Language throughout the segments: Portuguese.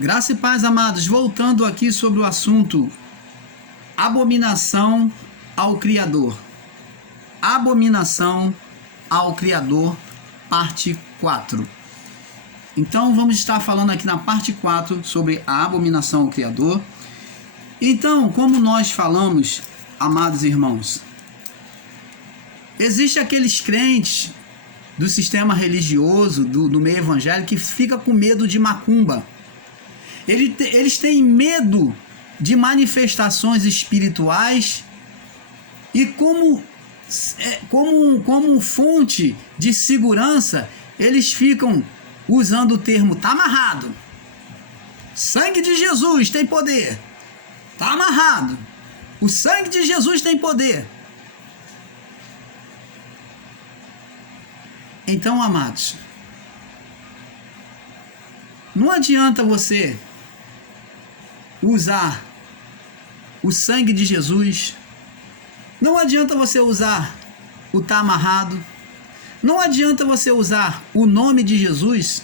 Graça e paz, amados. Voltando aqui sobre o assunto abominação ao Criador. Abominação ao Criador, parte 4. Então, vamos estar falando aqui na parte 4 sobre a abominação ao Criador. Então, como nós falamos, amados irmãos, existe aqueles crentes do sistema religioso, do meio evangélico, que fica com medo de macumba. Eles têm medo de manifestações espirituais e como fonte de segurança, eles ficam usando o termo "tá amarrado", sangue de Jesus tem poder, tá amarrado, o sangue de Jesus tem poder. Então, amados, não adianta você usar o sangue de Jesus, não adianta você usar o tá amarrado, não adianta você usar o nome de Jesus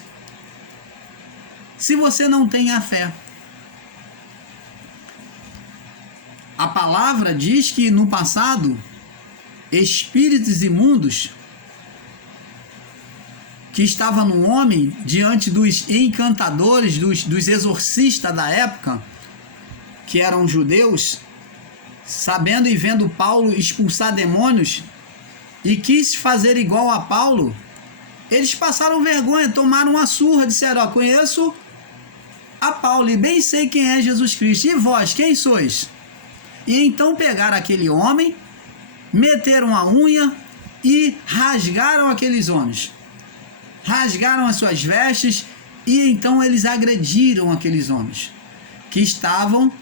se você não tem a fé. A palavra diz que no passado, espíritos imundos que estavam no homem, diante dos encantadores, dos exorcistas da época, que eram judeus, sabendo e vendo Paulo expulsar demônios, e quis fazer igual a Paulo, eles passaram vergonha, tomaram uma surra, disseram: ó, conheço a Paulo e bem sei quem é Jesus Cristo, e vós, quem sois? E então pegaram aquele homem, meteram a unha e rasgaram aqueles homens, rasgaram as suas vestes, e então eles agrediram aqueles homens que estavam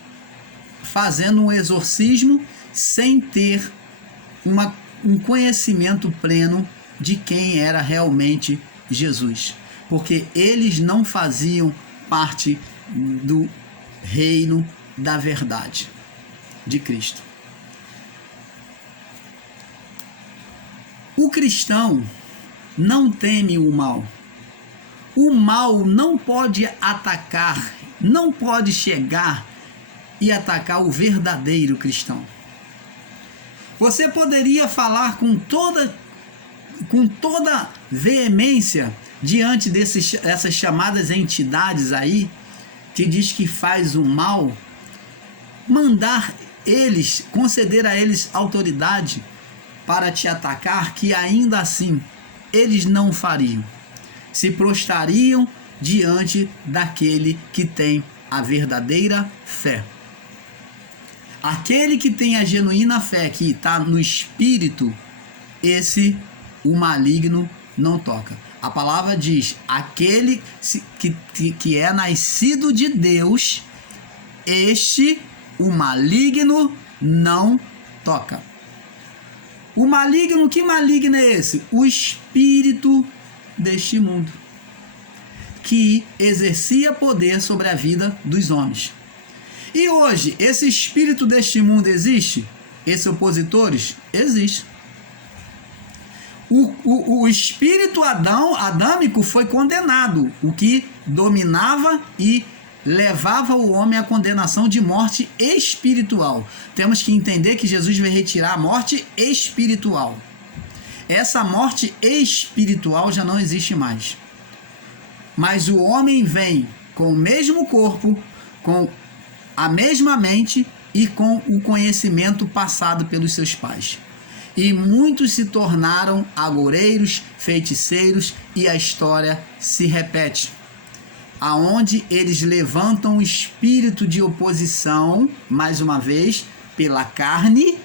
fazendo um exorcismo sem ter um conhecimento pleno de quem era realmente Jesus, porque eles não faziam parte do reino da verdade de Cristo. O cristão não teme o mal. O mal não pode atacar, não pode chegar e atacar o verdadeiro cristão. Você poderia falar com toda veemência diante dessas chamadas entidades aí, que diz que faz o mal, mandar eles, conceder a eles autoridade para te atacar, que ainda assim eles não fariam. Se prostrariam diante daquele que tem a verdadeira fé. Aquele que tem a genuína fé, que está no Espírito, esse o maligno não toca. A palavra diz: aquele que é nascido de Deus, este o maligno não toca. O maligno, que maligno é esse? O espírito deste mundo, que exercia poder sobre a vida dos homens. E hoje, esse espírito deste mundo existe? Esses opositores? Existe. O espírito adâmico foi condenado, o que dominava e levava o homem à condenação de morte espiritual. Temos que entender que Jesus veio retirar a morte espiritual. Essa morte espiritual já não existe mais. Mas o homem vem com o mesmo corpo, com a mesma mente e com o conhecimento passado pelos seus pais. E muitos se tornaram agoureiros, feiticeiros, e a história se repete, aonde eles levantam o espírito de oposição, mais uma vez, pela carne,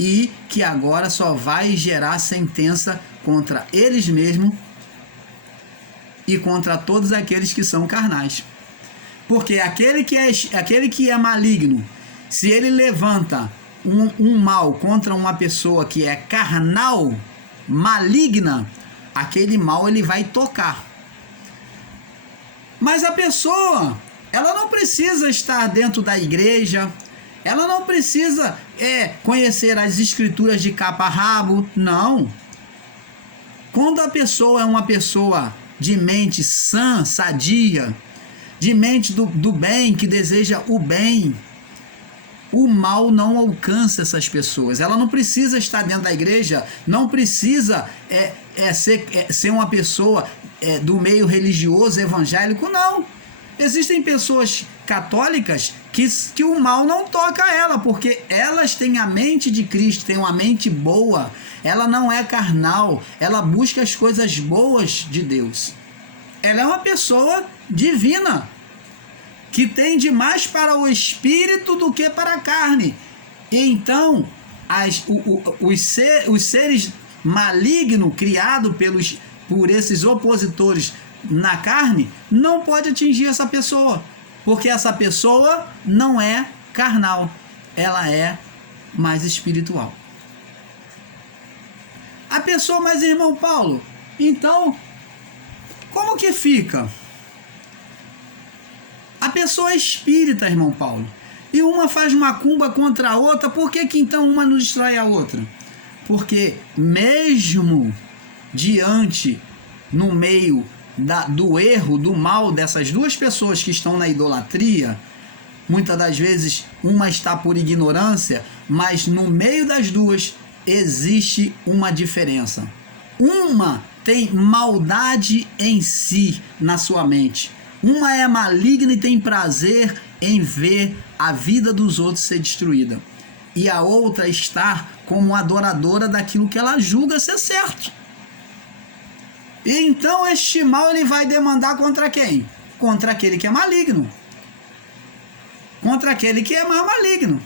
e que agora só vai gerar sentença contra eles mesmos e contra todos aqueles que são carnais. Porque aquele que é maligno, se ele levanta um mal contra uma pessoa que é carnal, maligna, aquele mal ele vai tocar. Mas a pessoa, ela não precisa estar dentro da igreja, ela não precisa conhecer as escrituras de cabo a rabo, não. Quando a pessoa é uma pessoa de mente sã, sadia, de mente do bem, que deseja o bem, o mal não alcança essas pessoas. Ela não precisa estar dentro da igreja, não precisa ser uma pessoa do meio religioso, evangélico, não. Existem pessoas católicas que o mal não toca ela, porque elas têm a mente de Cristo, têm uma mente boa, ela não é carnal, ela busca as coisas boas de Deus. Ela é uma pessoa divina, que tende mais para o espírito do que para a carne. E então, os seres malignos criados por esses opositores na carne, não pode atingir essa pessoa, porque essa pessoa não é carnal, ela é mais espiritual. A pessoa, mas irmão Paulo, então, como que fica? A pessoa é espírita, irmão Paulo, e uma faz macumba contra a outra, por que então uma não destrói a outra? Porque mesmo diante, no meio do erro, do mal dessas duas pessoas que estão na idolatria, muitas das vezes uma está por ignorância, mas no meio das duas existe uma diferença. Uma tem maldade em si, na sua mente. Uma é maligna e tem prazer em ver a vida dos outros ser destruída. E a outra está como adoradora daquilo que ela julga ser certo. E então este mal ele vai demandar contra quem? Contra aquele que é maligno. Contra aquele que é mais maligno.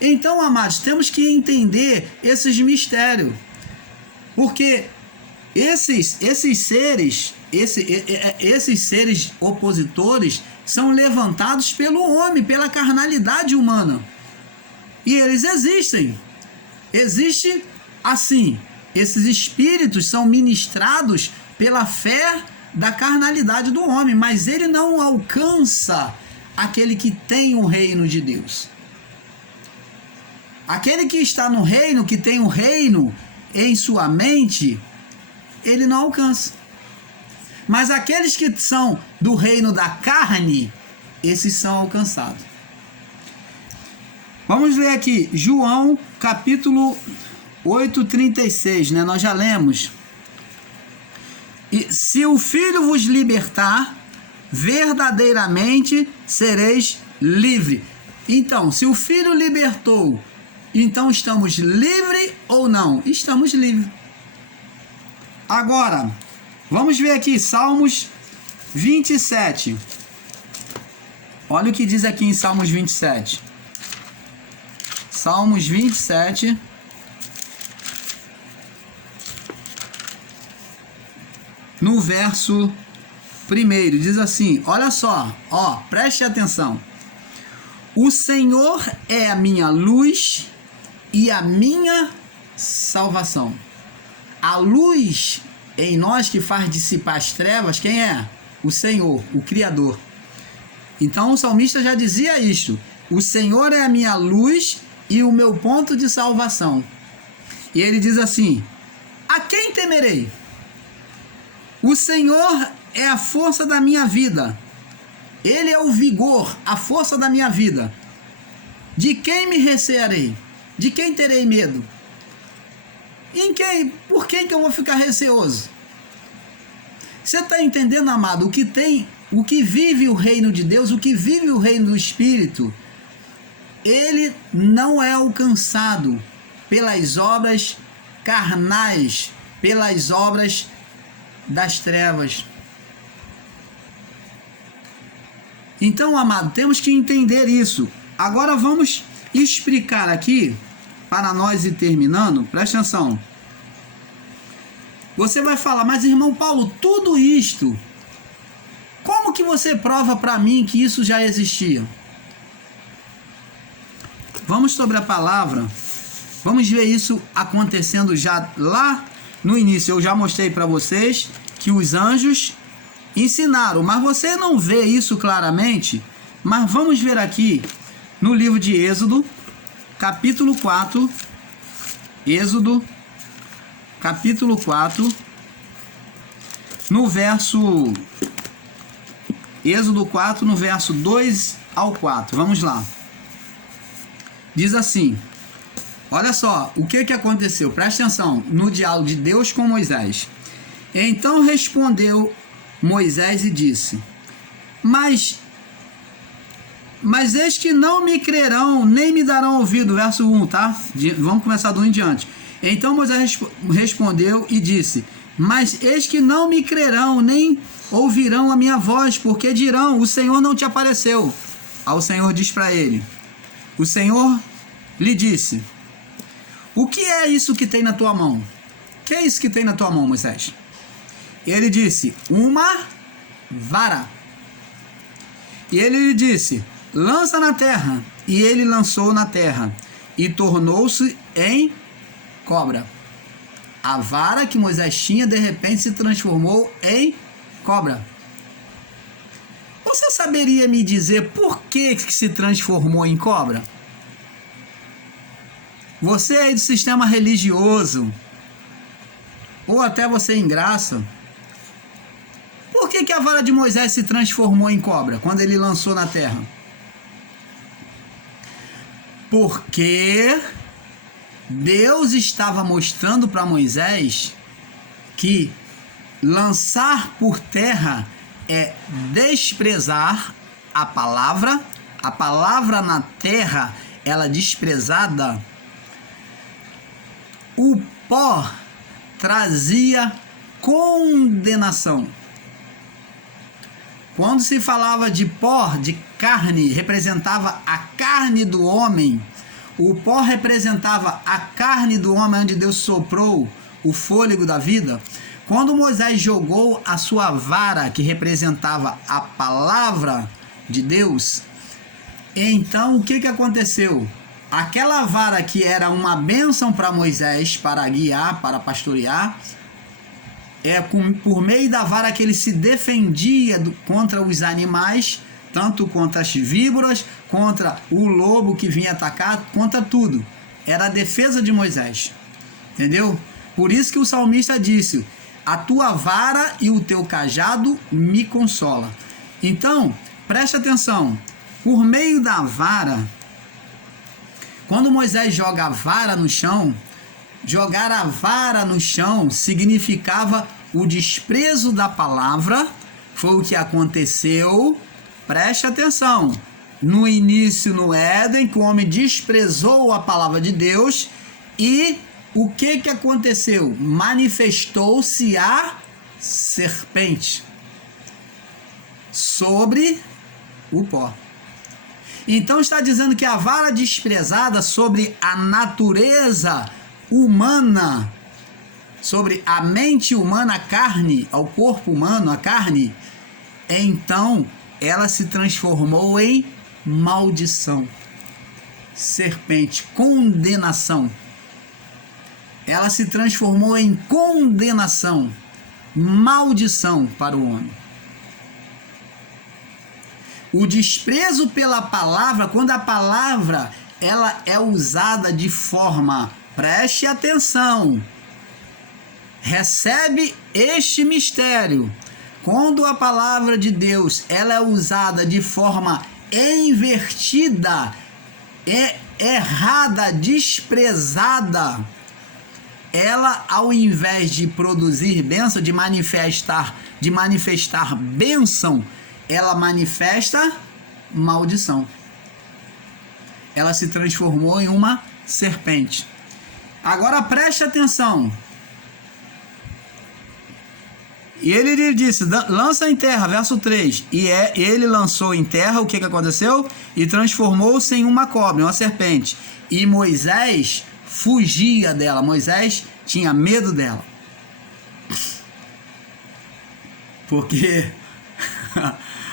Então, amados, temos que entender esses mistérios. Porque esses seres opositores são levantados pelo homem, pela carnalidade humana. E eles existem. Existe assim. Esses espíritos são ministrados pela fé da carnalidade do homem, mas ele não alcança aquele que tem o reino de Deus. Aquele que está no reino, que tem o reino em sua mente, ele não alcança. Mas aqueles que são do reino da carne, esses são alcançados. Vamos ler aqui, João capítulo 8:36, né? Nós já lemos. E se o Filho vos libertar, verdadeiramente sereis livres. Então, se o Filho libertou, então estamos livres ou não? Estamos livres. Agora, vamos ver aqui, Salmos 27. Olha o que diz aqui em Salmos 27. Salmos 27. No verso 1, diz assim, olha só, preste atenção. O Senhor é a minha luz e a minha salvação. A luz em nós que faz dissipar as trevas, quem é? O Senhor, o Criador. Então o salmista já dizia isto: o Senhor é a minha luz e o meu ponto de salvação. E ele diz assim: a quem temerei? O Senhor é a força da minha vida. Ele é o vigor, a força da minha vida. De quem me recearei? De quem terei medo? Por quem que eu vou ficar receoso? Você está entendendo, amado? O que vive o reino de Deus, o que vive o reino do Espírito, ele não é alcançado pelas obras carnais, pelas obras das trevas. Então, amado, temos que entender isso. Agora vamos explicar aqui, para nós ir terminando, presta atenção. Você vai falar, mas irmão Paulo, tudo isto, como que você prova para mim que isso já existia? Vamos sobre a palavra, vamos ver isso acontecendo já lá no início. Eu já mostrei para vocês que os anjos ensinaram, mas você não vê isso claramente. Mas vamos ver aqui no livro de Êxodo, capítulo 4, Êxodo, capítulo 4, no verso Êxodo 4, no verso 2 ao 4. Vamos lá. Diz assim, olha só, o que aconteceu? Presta atenção no diálogo de Deus com Moisés. Então respondeu Moisés e disse, mas eis que não me crerão, nem me darão ouvido. Verso 1, tá? Vamos começar do 1 em diante. Então Moisés respondeu e disse, mas eis que não me crerão, nem ouvirão a minha voz, porque dirão, o Senhor não te apareceu. Aí o Senhor diz para ele, o Senhor lhe disse, o que é isso que tem na tua mão? O que é isso que tem na tua mão, Moisés? Ele disse, uma vara. E ele lhe disse, lança na terra. E ele lançou na terra, e tornou-se em cobra. A vara que Moisés tinha, de repente, se transformou em cobra. Você saberia me dizer por que se transformou em cobra? Você aí do sistema religioso, ou até você em graça, por que a vara de Moisés se transformou em cobra quando ele lançou na terra? Porque Deus estava mostrando para Moisés que lançar por terra é desprezar a palavra na terra, ela desprezada, o pó trazia condenação. Quando se falava de pó, de carne, representava a carne do homem. O pó representava a carne do homem, onde Deus soprou o fôlego da vida. Quando Moisés jogou a sua vara, que representava a palavra de Deus, então o que aconteceu? Aquela vara que era uma bênção para Moisés, para guiar, para pastorear, por meio da vara que ele se defendia contra os animais, tanto contra as víboras, contra o lobo que vinha atacar, contra tudo. Era a defesa de Moisés. Entendeu? Por isso que o salmista disse, a tua vara e o teu cajado me consola. Então, preste atenção, por meio da vara, quando Moisés joga a vara no chão, jogar a vara no chão significava o desprezo da palavra. Foi o que aconteceu, preste atenção, no início no Éden, que o homem desprezou a palavra de Deus, e o que aconteceu? Manifestou-se a serpente sobre o pó. Então está dizendo que a vara desprezada sobre a natureza humana, sobre a mente humana, a carne, ao corpo humano, a carne, então ela se transformou em maldição, serpente, condenação. Ela se transformou em condenação, maldição para o homem. O desprezo pela palavra, quando a palavra ela é usada de forma, preste atenção, recebe este mistério. Quando a palavra de Deus ela é usada de forma invertida, errada, desprezada, ela, ao invés de produzir bênção, de manifestar bênção, ela manifesta maldição. Ela se transformou em uma serpente. Agora preste atenção. E ele lhe disse, lança em terra, verso 3. E ele lançou em terra, o que aconteceu? E transformou-se em uma cobra, uma serpente. E Moisés fugia dela. Moisés tinha medo dela. Porque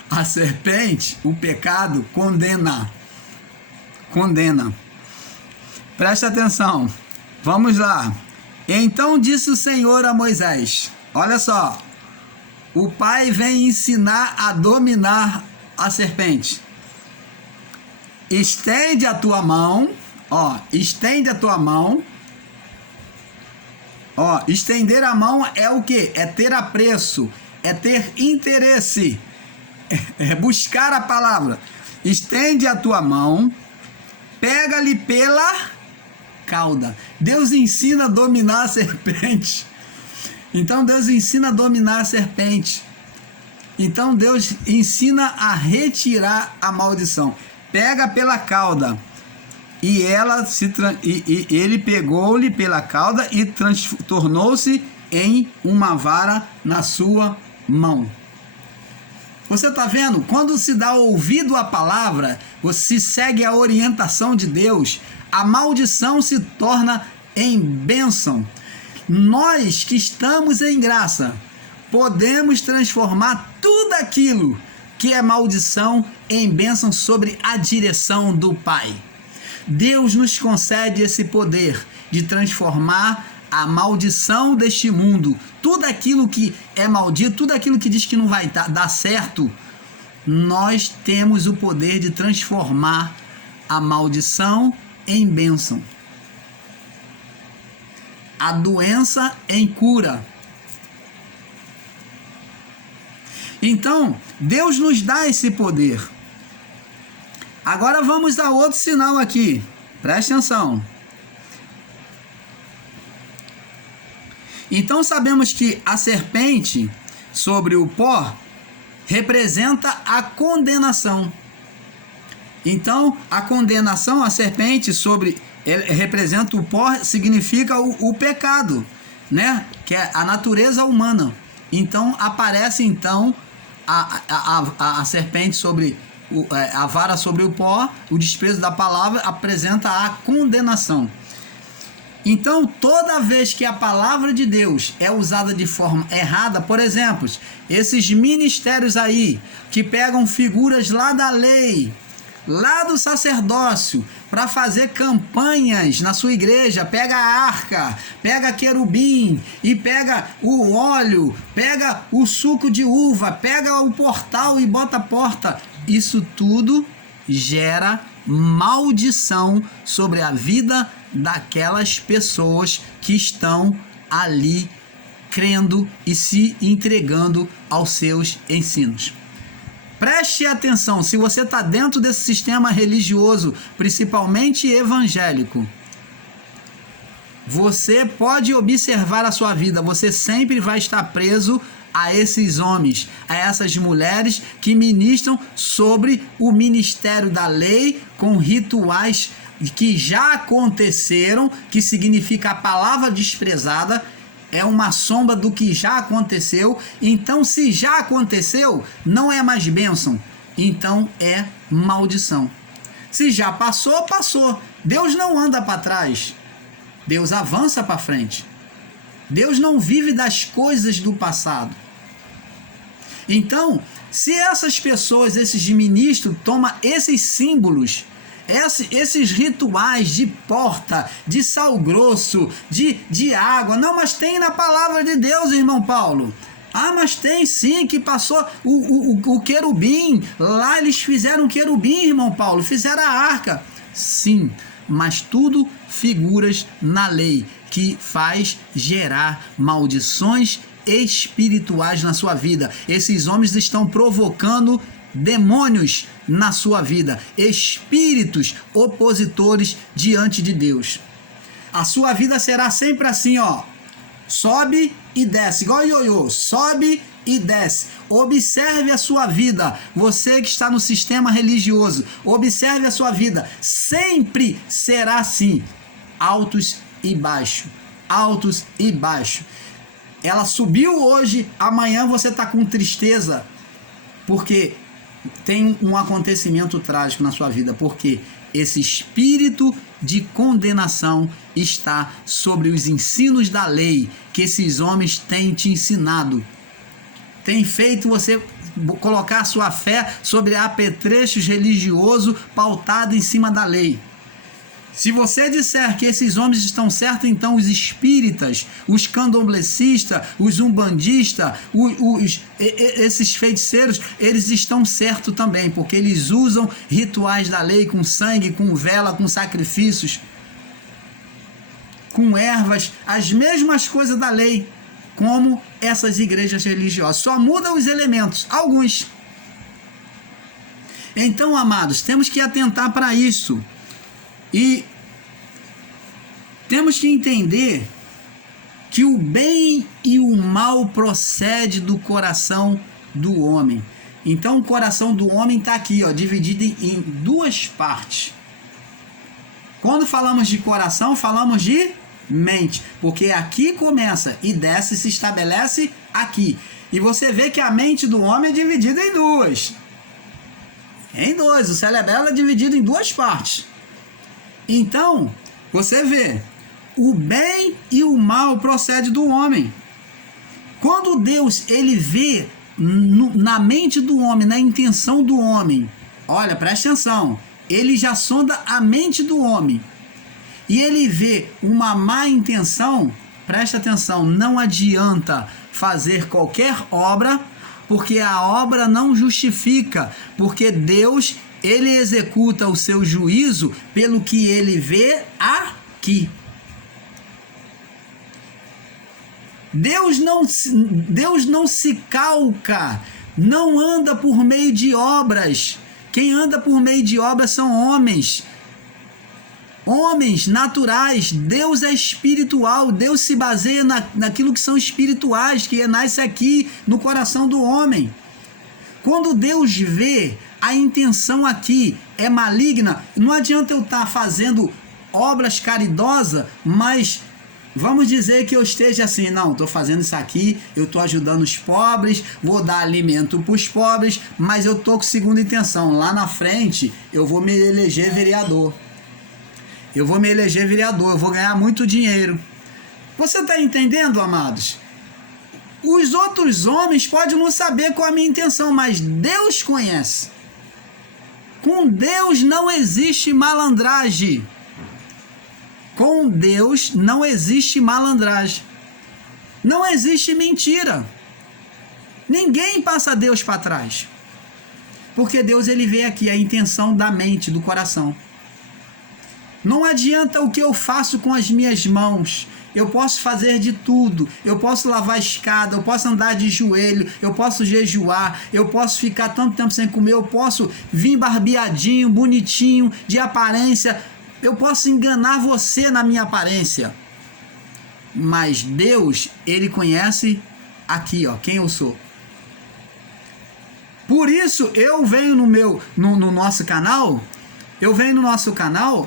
a serpente, o pecado, condena. Presta atenção. Vamos lá. Então disse o Senhor a Moisés, olha só, o pai vem ensinar a dominar a serpente. Estende a tua mão, estende a tua mão. Estender a mão é o quê? É ter apreço, é ter interesse, buscar a palavra. Estende a tua mão, pega-lhe pela cauda. Deus ensina a dominar a serpente. Então Deus ensina a dominar a serpente. Então Deus ensina a retirar a maldição. Pega pela cauda. E ele pegou-lhe pela cauda e tornou-se em uma vara na sua mão. Você está vendo? Quando se dá ouvido à palavra, você segue a orientação de Deus, a maldição se torna em bênção. Nós que estamos em graça, podemos transformar tudo aquilo que é maldição em bênção sobre a direção do Pai. Deus nos concede esse poder de transformar a maldição deste mundo, tudo aquilo que é maldito, tudo aquilo que diz que não vai dar certo, nós temos o poder de transformar a maldição em bênção, a doença em cura. Então, Deus nos dá esse poder. Agora vamos a outro sinal aqui, preste atenção. Então sabemos que a serpente sobre o pó representa a condenação. Então a condenação, a serpente representa o pó, significa o pecado, né? Que é a natureza humana. Então aparece então a serpente sobre a vara sobre o pó, o desprezo da palavra apresenta a condenação. Então, toda vez que a palavra de Deus é usada de forma errada, por exemplo, esses ministérios aí, que pegam figuras lá da lei, lá do sacerdócio, para fazer campanhas na sua igreja, pega a arca, pega querubim, e pega o óleo, pega o suco de uva, pega o portal e bota a porta, isso tudo gera maldição sobre a vida daquelas pessoas que estão ali crendo e se entregando aos seus ensinos. Preste atenção, se você está dentro desse sistema religioso, principalmente evangélico, você pode observar a sua vida, você sempre vai estar preso a esses homens, a essas mulheres que ministram sobre o ministério da lei com rituais que já aconteceram, que significa a palavra desprezada, é uma sombra do que já aconteceu. Então, se já aconteceu, não é mais bênção, então é maldição. Se já passou, passou. Deus não anda para trás, Deus avança para frente. Deus não vive das coisas do passado. Então, se essas pessoas, esses ministros, tomam esses símbolos, esses rituais de porta, de sal grosso, de água, não, mas tem na palavra de Deus, irmão Paulo. Ah, mas tem sim, que passou o querubim, lá eles fizeram querubim, irmão Paulo, fizeram a arca. Sim, mas tudo figuras na lei, que faz gerar maldições espirituais na sua vida. Esses homens estão provocando demônios na sua vida, espíritos opositores diante de Deus. A sua vida será sempre assim, ó, sobe e desce, igual ioiô, sobe e desce. Observe a sua vida, você que está no sistema religioso, observe a sua vida, sempre será assim, altos e baixos, altos e baixos. Ela subiu hoje, amanhã você está com tristeza, porque tem um acontecimento trágico na sua vida, porque esse espírito de condenação está sobre os ensinos da lei que esses homens têm te ensinado. Tem feito você colocar sua fé sobre apetrechos religiosos pautado em cima da lei. Se você disser que esses homens estão certos, então os espíritas, os candomblecistas, os umbandistas, esses feiticeiros, eles estão certos também, porque eles usam rituais da lei com sangue, com vela, com sacrifícios, com ervas, as mesmas coisas da lei, como essas igrejas religiosas. Só mudam os elementos, alguns. Então, amados, temos que atentar para isso. E temos que entender que o bem e o mal procede do coração do homem. Então, o coração do homem está aqui, ó, dividido em duas partes. Quando falamos de coração, falamos de mente, porque aqui começa e desce, se estabelece aqui. E você vê que a mente do homem é dividida em duas. O cerebelo é dividido em duas partes. Então, você vê, o bem e o mal procede do homem. Quando Deus, ele vê na mente do homem, na intenção do homem, olha, presta atenção, ele já sonda a mente do homem, e ele vê uma má intenção, presta atenção, não adianta fazer qualquer obra, porque a obra não justifica, porque Deus, ele executa o seu juízo pelo que ele vê aqui. Deus não se calca, não anda por meio de obras. Quem anda por meio de obras são homens naturais. Deus é espiritual, Deus se baseia naquilo que são espirituais, que nasce aqui no coração do homem. Quando Deus vê a intenção aqui é maligna, não adianta eu estar fazendo obras caridosas, mas vamos dizer que eu esteja assim, não, estou fazendo isso aqui, eu estou ajudando os pobres, vou dar alimento para os pobres, mas eu estou com segunda intenção, lá na frente eu vou me eleger vereador. Eu vou ganhar muito dinheiro. Você está entendendo, amados? Os outros homens podem não saber qual é a minha intenção, mas Deus conhece. Com Deus não existe malandragem. Com Deus não existe malandragem. Não existe mentira. Ninguém passa Deus para trás. Porque Deus, ele vê aqui a intenção da mente, do coração. Não adianta o que eu faço com as minhas mãos. Eu posso fazer de tudo. Eu posso lavar a escada, eu posso andar de joelho, eu posso jejuar, eu posso ficar tanto tempo sem comer, eu posso vir barbeadinho, bonitinho, de aparência. Eu posso enganar você na minha aparência. Mas Deus, ele conhece aqui, ó, quem eu sou. Por isso eu venho no nosso canal,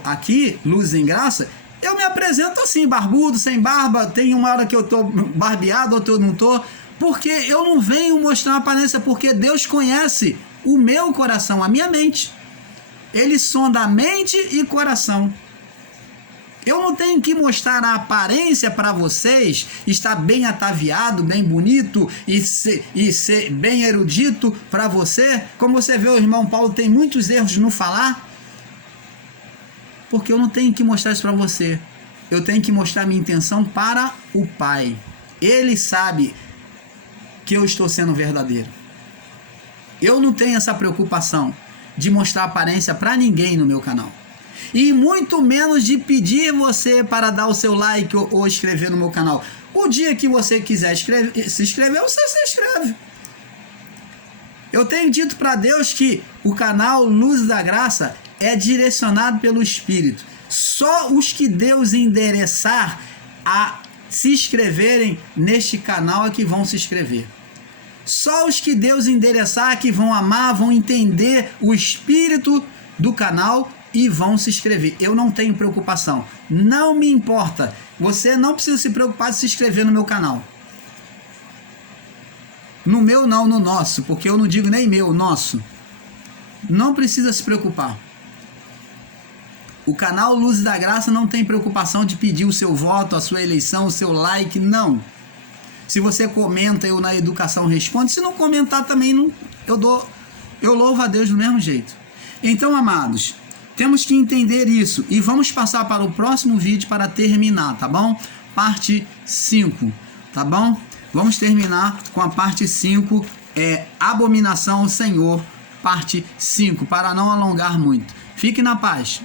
aqui, Luz em Graça, eu me apresento assim, barbudo, sem barba, tem uma hora que eu tô barbeado, outra eu não tô, porque eu não venho mostrar uma aparência, porque Deus conhece o meu coração, a minha mente. Ele sonda a mente e coração. Eu não tenho que mostrar a aparência para vocês, estar bem ataviado, bem bonito e ser bem erudito para você. Como você vê, o irmão Paulo tem muitos erros no falar. Porque eu não tenho que mostrar isso para você. Eu tenho que mostrar minha intenção para o Pai. Ele sabe que eu estou sendo verdadeiro. Eu não tenho essa preocupação de mostrar aparência para ninguém no meu canal. E muito menos de pedir você para dar o seu like ou escrever no meu canal. O dia que você quiser se inscrever, você se inscreve. Eu tenho dito para Deus que o canal Luz da Graça é direcionado pelo Espírito. Só os que Deus endereçar a se inscreverem neste canal é que vão se inscrever. Só os que Deus endereçar que vão amar, vão entender o espírito do canal e vão se inscrever. Eu não tenho preocupação. Não me importa. Você não precisa se preocupar de se inscrever no meu canal. No meu não, no nosso, porque eu não digo nem meu, nosso. Não precisa se preocupar. O canal Luz da Graça não tem preocupação de pedir o seu voto, a sua eleição, o seu like, não. Se você comenta, eu na educação respondo. Se não comentar também, não, eu louvo a Deus do mesmo jeito. Então, amados, temos que entender isso. E vamos passar para o próximo vídeo para terminar, tá bom? Parte 5, tá bom? Vamos terminar com a parte 5, Abominação ao Senhor, parte 5, para não alongar muito. Fique na paz.